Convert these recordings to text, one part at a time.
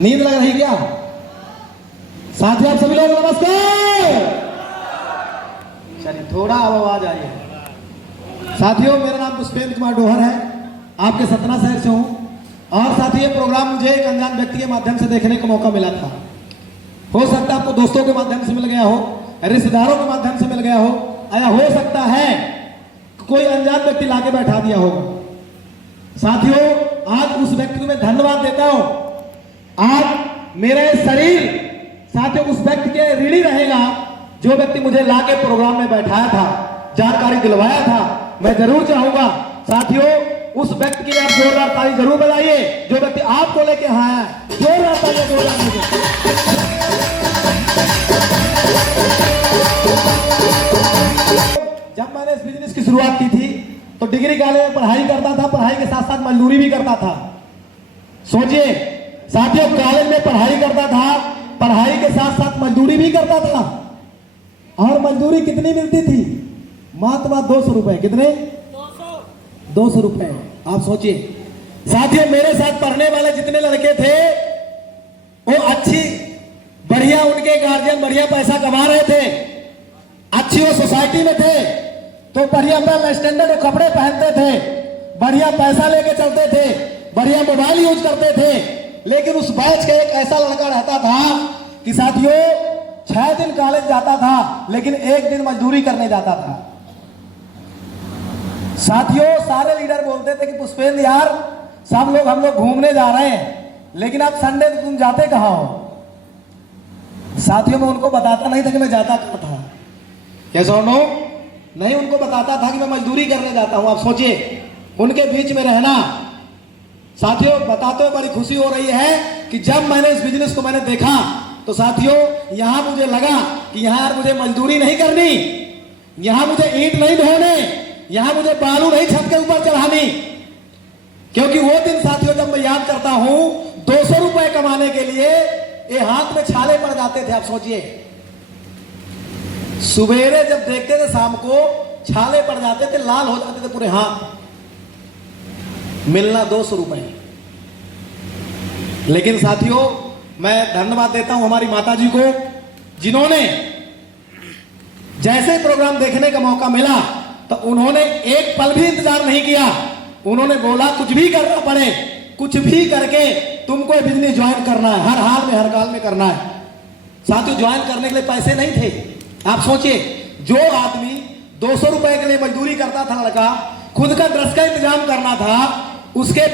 नींद लग रही क्या? साथियों आप सभी लोग नमस्कार। चलिए थोड़ा अब आवाज आई है। साथियों मेरा नाम पुष्पेंद्र कुमार डोहर है, आपके सतना शहर से हूँ। और साथियों ये प्रोग्राम मुझे एक अनजान व्यक्ति के माध्यम से देखने का मौका मिला था। हो सकता है आपको दोस्तों के माध्यम से मिल गया हो, रिश्तेदारों के माध्यम से मिल गया हो, या हो सकता है कोई अनजान व्यक्ति लाके बैठा दिया होगा। साथियों आज उस व्यक्ति को मैं धन्यवाद देता हूं। आज मेरा शरीर साथियों उस व्यक्ति के ऋणी रहेगा जो व्यक्ति मुझे लाके प्रोग्राम में बैठाया था, जानकारी दिलवाया था। मैं जरूर चाहूंगा साथियों उस व्यक्ति के लिए आप जोरदार ताली जरूर बजाइए जो व्यक्ति आपको लेके आया है। जोरदार ताली जोरदार। जब मैंने इस बिजनेस की शुरुआत की थी तो डिग्री कॉलेज में पढ़ाई करता था, पढ़ाई के साथ साथ मजदूरी भी करता था। सोचिए साथियों कॉलेज में पढ़ाई करता था, पढ़ाई के साथ साथ मजदूरी भी करता था। और मजदूरी कितनी मिलती थी? मात्र 200 रुपए। कितने? 200 रुपए। आप सोचिए साथियों मेरे साथ पढ़ने वाले जितने लड़के थे वो अच्छी बढ़िया, उनके गार्जियन बढ़िया पैसा कमा रहे थे, अच्छी वो सोसाइटी में थे, तो बढ़िया वेल स्टैंडर्ड कपड़े पहनते थे, बढ़िया पैसा लेके चलते थे, बढ़िया मोबाइल यूज करते थे। लेकिन उस बैच का एक ऐसा लड़का रहता था कि साथियों 6 दिन कॉलेज जाता था लेकिन 1 दिन मजदूरी करने जाता था। साथियों सारे लीडर बोलते थे कि पुष्पेंद्र यार सब लोग हम लोग घूमने जा रहे हैं, लेकिन आप संडे को तुम जाते कहां हो? साथियों मैं उनको बताता नहीं था कि मैं जाता कहां था। कैसे हो? नहीं, उनको बताता था कि मैं मजदूरी करने जाता हूं। आप सोचिए उनके बीच में रहना। साथियों बताते हुए बड़ी खुशी हो रही है कि जब मैंने इस बिजनेस को मैंने देखा तो साथियों यहां मुझे लगा कि यहां यार मुझे मजदूरी नहीं करनी, यहां मुझे ईंट नहीं ढोने, यहां मुझे बालू नहीं छत के ऊपर चढ़ानी। क्योंकि वो दिन साथियों जब मैं याद करता हूं 200 रुपए कमाने के लिए ये हाथ में छाले पड़ जाते थे। आप सोचिए सुबेरे जब देखते थे शाम को छाले पड़ जाते थे, लाल हो जाते थे पूरे हाथ। मिलना 200 रुपए। लेकिन साथियों मैं धन्यवाद देता हूं हमारी माताजी को जिन्होंने जैसे प्रोग्राम देखने का मौका मिला तो उन्होंने एक पल भी इंतजार नहीं किया। उन्होंने बोला कुछ भी करना पड़े, कुछ भी करके तुमको बिजनेस ज्वाइन करना है, हर हाल में हर काल में करना है। साथियों ज्वाइन करने के लिए पैसे नहीं थे। आप सोचिए जो आदमी 200 रुपए के लिए मजदूरी करता था, लड़का खुद का ड्रेस का इंतजाम करना था, उसके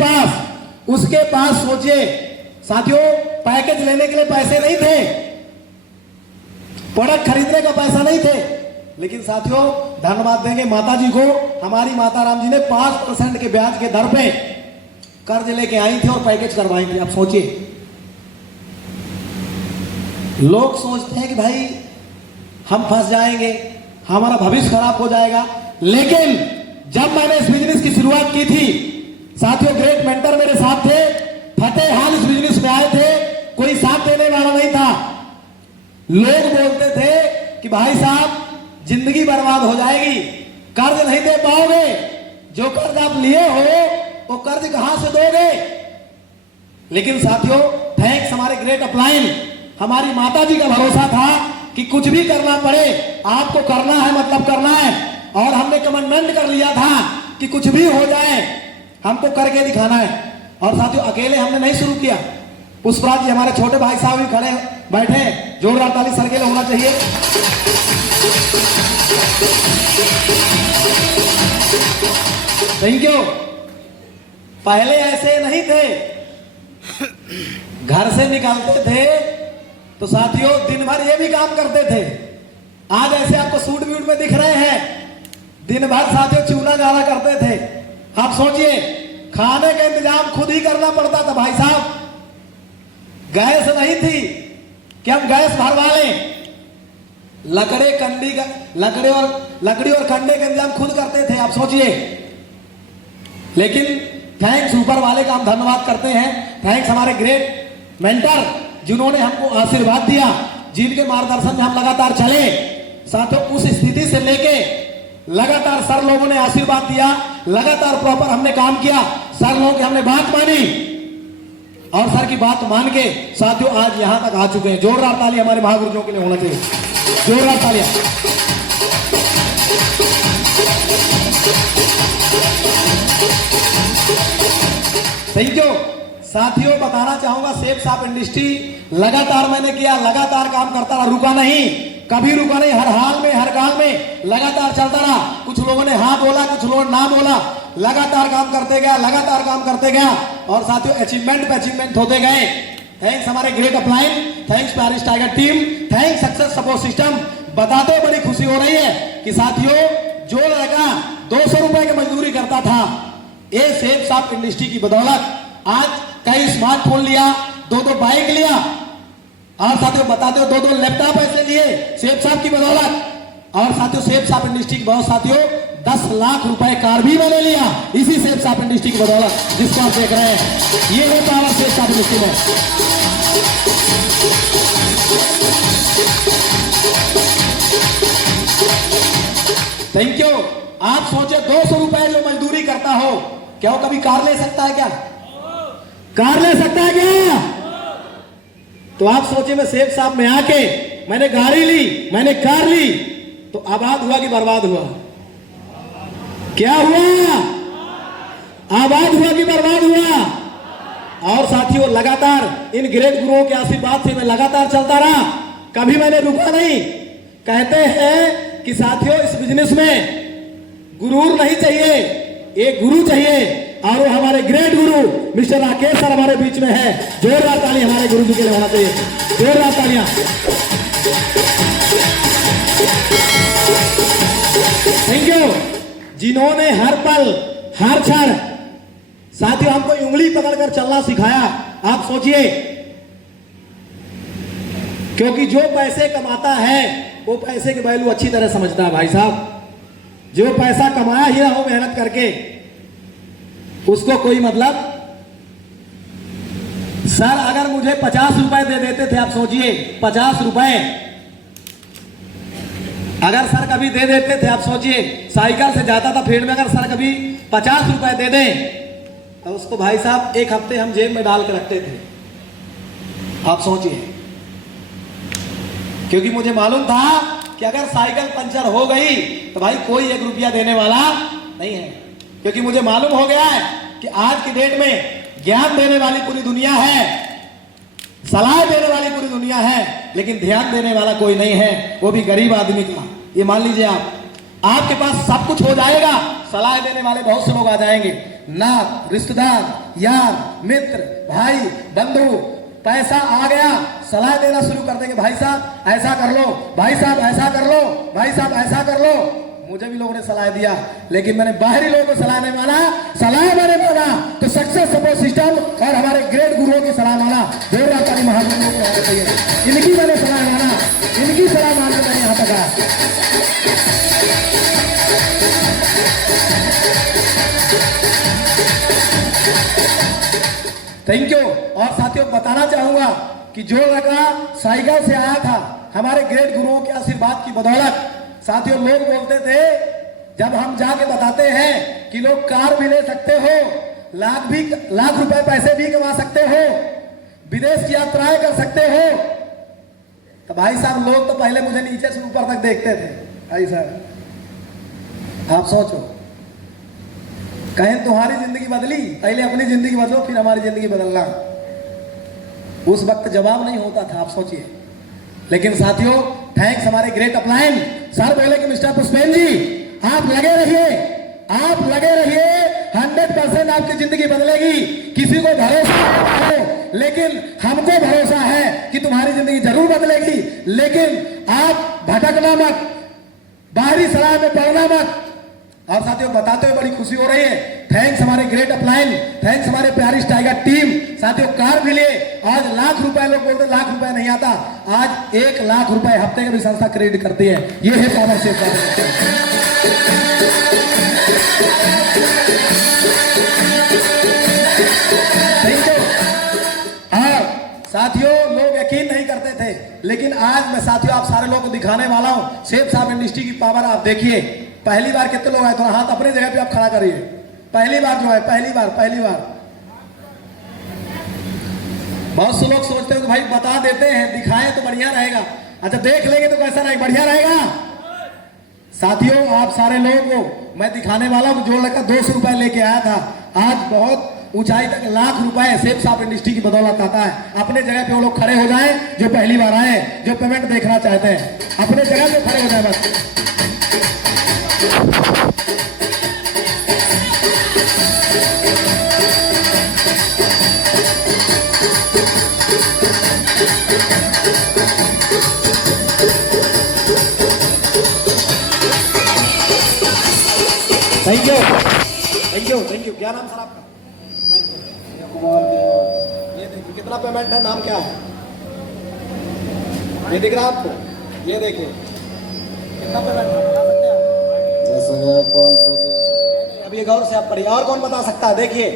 पास सोचिए साथियों पैकेज लेने के लिए पैसे नहीं थे, प्रोडक्ट खरीदने का पैसा नहीं थे। लेकिन साथियों धन्यवाद देंगे माताजी को। हमारी माता राम जी ने 5% के ब्याज के दर पे कर्ज लेके आई थी और पैकेज करवाई थी। आप सोचिए लोग सोचते हैं कि भाई हम फंस जाएंगे, हमारा भविष्य खराब हो जाएगा। लेकिन जब मैंने इस बिजनेस की शुरुआत की थी साथियों ग्रेट मेंटर मेरे साथ थे, फतेह हाल इस बिजनेस में आए थे, कोई साथ देने वाला नहीं था। लोग बोलते थे कि भाई साहब जिंदगी बर्बाद हो जाएगी, कर्ज नहीं दे पाओगे, जो कर्ज आप लिए हो वो कर्ज कहां से दोगे? लेकिन साथियों थैंक्स हमारे ग्रेट अपलाइन, हमारी माताजी का भरोसा था कि कुछ भी करना पड़े आपको करना है, मतलब करना है। और हमने कमिटमेंट कर लिया था कि कुछ भी हो जाए हमको करके दिखाना है। और साथियों अकेले हमने नहीं शुरू किया, पुष्पराज जी हमारे छोटे भाई साहब भी खड़े बैठे, जोरदार ताली सर के लिए होना चाहिए। Thank you. पहले ऐसे नहीं थे, घर से निकलते थे तो साथियों दिन भर ये भी काम करते थे। आज ऐसे आपको सूट व्यूट में दिख रहे हैं, दिन भर साथियों चूल्हा गाला करते थे। आप सोचिए खाने का इंतजाम खुद ही करना पड़ता था भाई साहब। गैस नहीं थी कि हम गैस भरवा लें, लकड़ी और कंडे का इंतजाम खुद करते थे। आप सोचिए। लेकिन थैंक्स ऊपर वाले का हम धन्यवाद करते हैं। थैंक्स हमारे ग्रेट मेंटर जिन्होंने हमको आशीर्वाद दिया, जिनके मार्गदर्शन में हम लगातार चले। साथियों उस स्थिति से लेके लगातार सर लोगों ने आशीर्वाद दिया, लगातार प्रॉपर हमने काम किया, सर लोगों की हमने बात मानी। और सर की बात मान के साथियों आज यहां तक आ चुके हैं। जोरदार ताली हमारे महागुरुजों के लिए होना चाहिए, जोरदार तालियां। थैंक यू साथियों। बताना चाहूंगा सेफ साफ इंडस्ट्री लगातार मैंने किया, लगातार काम करता रहा, रुका नहीं, कभी रुका नहीं, हर हाल में हर काल में लगातार चलता रहा। कुछ लोगों ने हाँ बोला, कुछ लोगों ने ना बोला, लगातार काम करते गया, लगातार काम करते गया और साथियों अचीवमेंट पे अचीवमेंट होते गए। थैंक्स हमारे great upline, thanks Paris tiger team, thanks success support system. बताते बड़ी खुशी हो रही है कि साथियों जो लड़का 200 रुपए की मजदूरी करता था, ये सेफ साफ इंडस्ट्री की बदौलत आज कई स्मार्टफोन लिया, 2-2 बाइक लिया और साथियों बताते हो 2-2 लैपटॉप ऐसे लिए सेफ साफ की बदौलत। और साथियों सेफ साफ इंडस्ट्री की बहुत साथियों 10 लाख रुपए कार भी मैंने लिया इसी सेफ साफ इंडस्ट्री की बदौलत, जिसको आप देख रहे हैं। ये है पावर सेफ साफ इंडस्ट्री में। Thank you. आप सोचे 200 रुपए जो मजदूरी करता हो, क्या वो कभी कार ले सकता है? क्या कार ले सकता है क्या? तो आप सोचे मैं सेफ साफ में आके मैंने गाड़ी ली, मैंने कार ली, तो आबाद हुआ कि बर्बाद हुआ? क्या हुआ? आबाद हुआ कि बर्बाद हुआ? और साथियों लगातार इन ग्रेट गुरुओं के आशीर्वाद से मैं लगातार चलता रहा, कभी मैंने रुका नहीं। कहते हैं कि साथियों इस बिजनेस में गुरूर नहीं चाहिए, एक गुरु चाहिए और वो हमारे ग्रेट गुरु मिस्टर राकेश सर हमारे बीच में है। जोरदार ताली हमारे गुरु जी के लिए होना चाहिए, जोरदार तालियां। थैंक यू जिन्होंने हर पल हर क्षण साथियों हमको उंगली पकड़कर चलना सिखाया। आप सोचिए, क्योंकि जो पैसे कमाता है वो पैसे की वैल्यू अच्छी तरह समझता है भाई साहब। जो पैसा कमाया ही ना हो मेहनत करके, उसको कोई मतलब। सर अगर मुझे 50 रुपए दे देते थे, आप सोचिए 50 रुपए अगर सर कभी दे देते थे, आप सोचिए साइकिल से जाता था फील्ड में, अगर सर कभी 50 रुपए दे दें तो उसको भाई साहब एक हफ्ते हम जेब में डाल के रखते थे। आप सोचिए, क्योंकि मुझे मालूम था कि अगर साइकिल पंचर हो गई तो भाई कोई 1 रुपया देने वाला नहीं है। क्योंकि मुझे मालूम हो गया है कि आज की डेट में ज्ञान देने वाली पूरी दुनिया है, सलाह देने वाली पूरी दुनिया है, लेकिन ध्यान देने वाला कोई नहीं है, वो भी गरीब आदमी का। ये मान लीजिए आपके पास सब कुछ हो जाएगा, सलाह देने वाले बहुत से लोग आ जाएंगे, नात रिश्तेदार यार मित्र भाई बंधु, पैसा आ गया सलाह देना शुरू कर देंगे। भाई साहब ऐसा कर लो, भाई साहब ऐसा कर लो, भाई साहब ऐसा कर लो। मुझे भी लोगों ने सलाह दिया, लेकिन मैंने बाहरी लोगों को सलाह नहीं माना, सलाह मैंने माना तो सक्सेस सपोर्ट सिस्टम और हमारे ग्रेट गुरुओं की सलाह माना। जोरदार ताली महागुरुओं को होना चाहिए, इनकी मैंने सलाह माना, इनकी सलाह मान के मैं यहां तक आया। Thank you. और साथियों बताना चाहूंगा कि जो लड़का साइकिल से आया था, हमारे ग्रेट गुरुओं के आशीर्वाद की बदौलत, साथियों लोग बोलते थे जब हम जाके बताते हैं कि लोग कार भी ले सकते हो, लाख रुपए पैसे भी कमा सकते हो, विदेश की यात्राएं कर सकते हो, तो भाई साहब लोग तो पहले मुझे नीचे से ऊपर तक देखते थे। भाई साहब आप सोचो, कहें तुम्हारी जिंदगी बदली, पहले अपनी जिंदगी बदलो फिर हमारी जिंदगी बदलना। उस वक्त जवाब नहीं होता था, आप सोचिए। लेकिन साथियों थैंक्स हमारे ग्रेट अपलाइन सर बोले कि मिस्टर पुष्पेन जी आप लगे रहिए, आप लगे रहिए, 100% आपकी जिंदगी बदलेगी। किसी को भरोसा हो, लेकिन हमको भरोसा है कि तुम्हारी जिंदगी जरूर बदलेगी। लेकिन आप भटकना मत, बाहरी सलाह में पड़ना मत। और साथियों बताते हुए बड़ी खुशी हो रही है। थैंक्स हमारे ग्रेट अपलाइन, थैंक्स हमारे प्यारिस टाइगर टीम। साथियों कार भी लिए, आज लाख रुपए, लोग बोलते लाख रुपए नहीं आता, आज 1 लाख रुपए हफ्ते का भी संस्था क्रेडिट करती है। ये है पावर सेफ। Thank you. और साथियों लोग यकीन नहीं करते थे, लेकिन आज मैं साथियों आप सारे लोगों को दिखाने वाला हूं सेफ साफ इंडस्ट्री की पावर। आप देखिए पहली बार कितने लोग आए, तो हाथ अपने जगह पे आप खड़ा करिए। पहली बार जो है, पहली बार बहुत से लोग सोचते हैं कि भाई बता देते हैं, दिखाएं तो बढ़िया रहेगा। अच्छा देख लेंगे तो कैसा नहीं, बढ़िया रहेगा। साथियों आप सारे लोगों को मैं दिखाने वाला हूँ। जो लड़का 200 रुपए लेके आया था, आज बहुत ऊंचाई तक लाख रुपए सेफ साफ इंडस्ट्री की बदौलत आता है। अपने जगह पे वो लोग खड़े हो जाएं जो पहली बार आए, जो पेमेंट देखना चाहते हैं, अपने जगह पे खड़े हो जाए बस। Thank you thank you thank you. क्या नाम सर आपका? ये देखिए कितना पेमेंट है, नाम क्या है? ये दिख रहा है आपको? ये देखिए कितना पेमेंट है, बता सकते हैं? 10,000 500। अभी गौर से आप पढ़िए। और कौन बता सकता है? देखिए,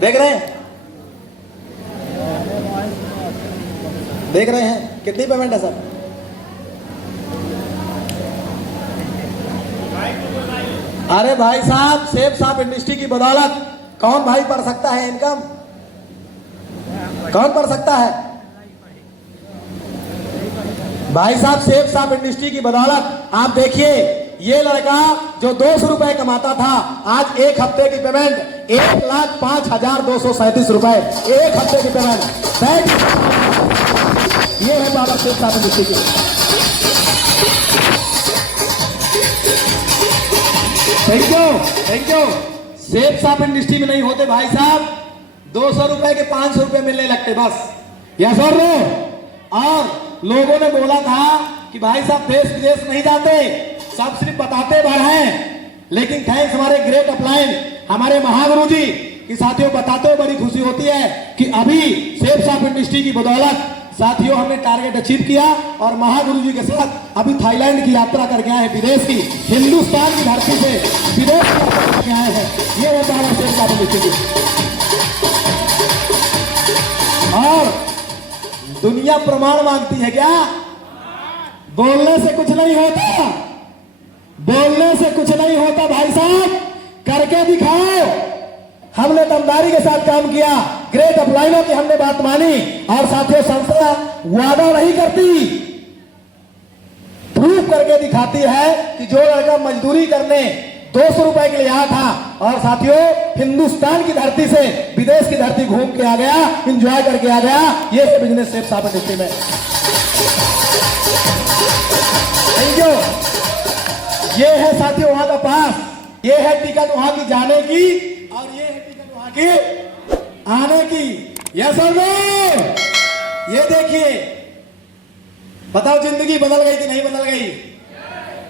देख रहे हैं, देख रहे हैं कितनी पेमेंट है सर? अरे भाई साहब, सेफ साफ इंडस्ट्री की बदौलत कौन भाई पढ़ सकता है इनकम? कौन पढ़ सकता है भाई साहब? सेफ साफ इंडस्ट्री की बदौलत आप देखिए, ये लड़का जो 200 रुपए कमाता था, आज एक हफ्ते की पेमेंट 1,05,237 रुपए, एक हफ्ते की पेमेंट। ये है बाबा सेफ साफ इंडस्ट्री की। Thank you thank you. Safe साफ इंडस्ट्री में नहीं होते भाई साहब, 200 रुपए के 500 रुपए मिलने लगते बस। यस और नो? और लोगों ने बोला था कि भाई साहब देश विदेश नहीं जाते, सब सिर्फ बताते भर हैं। लेकिन थैंक्स हमारे ग्रेट अपलाइन, हमारे महागुरु जी कि साथियों बताते हुए बड़ी खुशी होती है कि अभी सेफ साफ इंडस्ट्री की बदौलत साथियों हमने टारगेट अचीव किया और महागुरु जी के साथ अभी थाईलैंड की यात्रा करके आए हैं, विदेश की, हिंदुस्तान की धरती से विदेश की यात्रा करके आए हैं। ये है बाबा सेफ साफ इंडस्ट्री की। और दुनिया प्रमाण मांगती है क्या? बोलने से कुछ नहीं होता, बोलने से कुछ नहीं होता भाई साहब, करके दिखाओ। हमने दमदारी के साथ काम किया, ग्रेट अपलाइनों की हमने बात मानी। और साथियों संस्था वादा नहीं करती, प्रूफ करके दिखाती है कि जो लड़का मजदूरी करने 200 रुपए के लिए आया था और साथियों हिंदुस्तान की धरती से विदेश की धरती घूम के आ गया, एंजॉय करके आ गया। ये है बिजनेस सेफ साफ इंडस्ट्री में। Thank you. ये है साथियों वहां का पास, ये है टिकट वहां की जाने की और ये है टिकट वहां की आने की। यस और नो? ये देखिए, बताओ जिंदगी बदल गई कि नहीं बदल गई?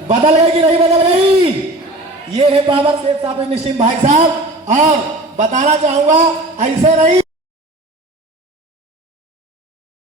बदल गई कि नहीं बदल गई? ये है पावर सेफ साफ इंडस्ट्री भाई साहब। और बताना चाहूंगा ऐसे नहीं